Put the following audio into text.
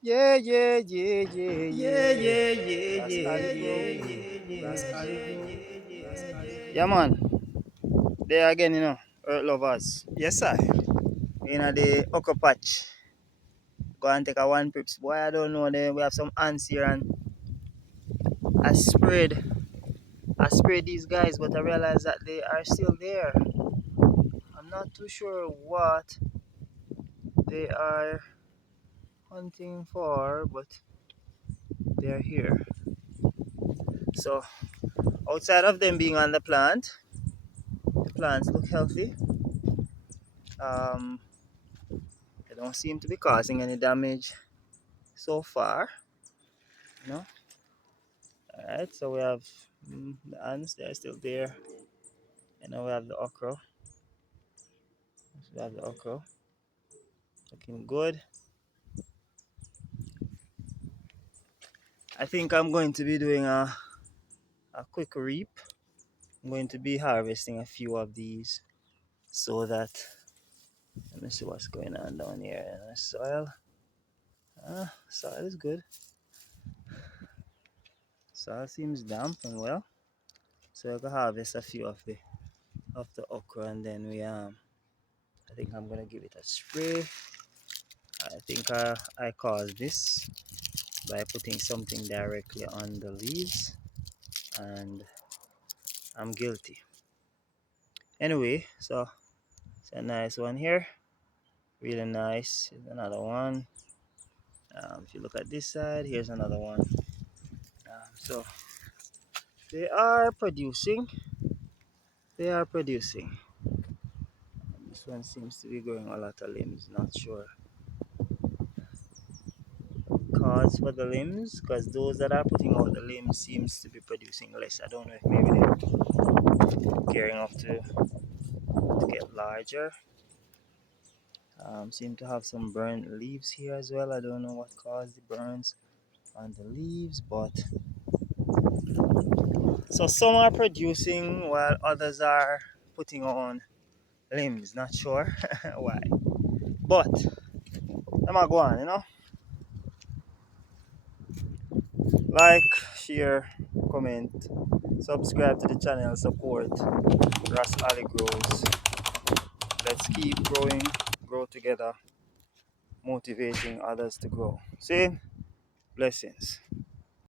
Yeah, yeah, yeah, yeah, Yeah, yeah. yeah, yeah, That's yeah, olive yeah, road. yeah, That's yeah, olive yeah, road. yeah, That's yeah, olive yeah. road. Yeah, man. There again, Earth lovers. Yes, I. The okra patch. Go and take a one trips. Boy, I don't know. Then we have some ants here and I sprayed. I sprayed these guys, but I realized that they are still there. I'm not too sure what they are hunting for, but they're here. So outside of them being on the plants look healthy. Um, they don't seem to be causing any damage so far. You know. All right. So we have the ants. They're still there. And now we have the okra. We have the okra looking good. I think I'm going to be doing a quick reap. I'm going to be harvesting a few of these so that let me see what's going on down here in the soil. Soil is good. Soil seems damp and well. So I can harvest a few of the okra and then I think I'm gonna give it a spray. I think I caused this by putting something directly on the leaves and I'm guilty. Anyway, so it's a nice one here. Really nice. Here's another one. If you look at this side, here's another one. So they are producing. They are producing. This one seems to be growing a lot of limbs. Not sure cause for the limbs, because those that are putting out the limbs seems to be producing less. I don't know if maybe they're gearing up to get larger. Seem to have some burnt leaves here as well. I don't know what caused the burns on the leaves, but so some are producing while others are putting on limbs. Not sure why, but I'm gonna go on. Like, share, comment, subscribe to the channel, support Ras Ali Grows. Let's keep growing, grow together, motivating others to grow. See, blessings.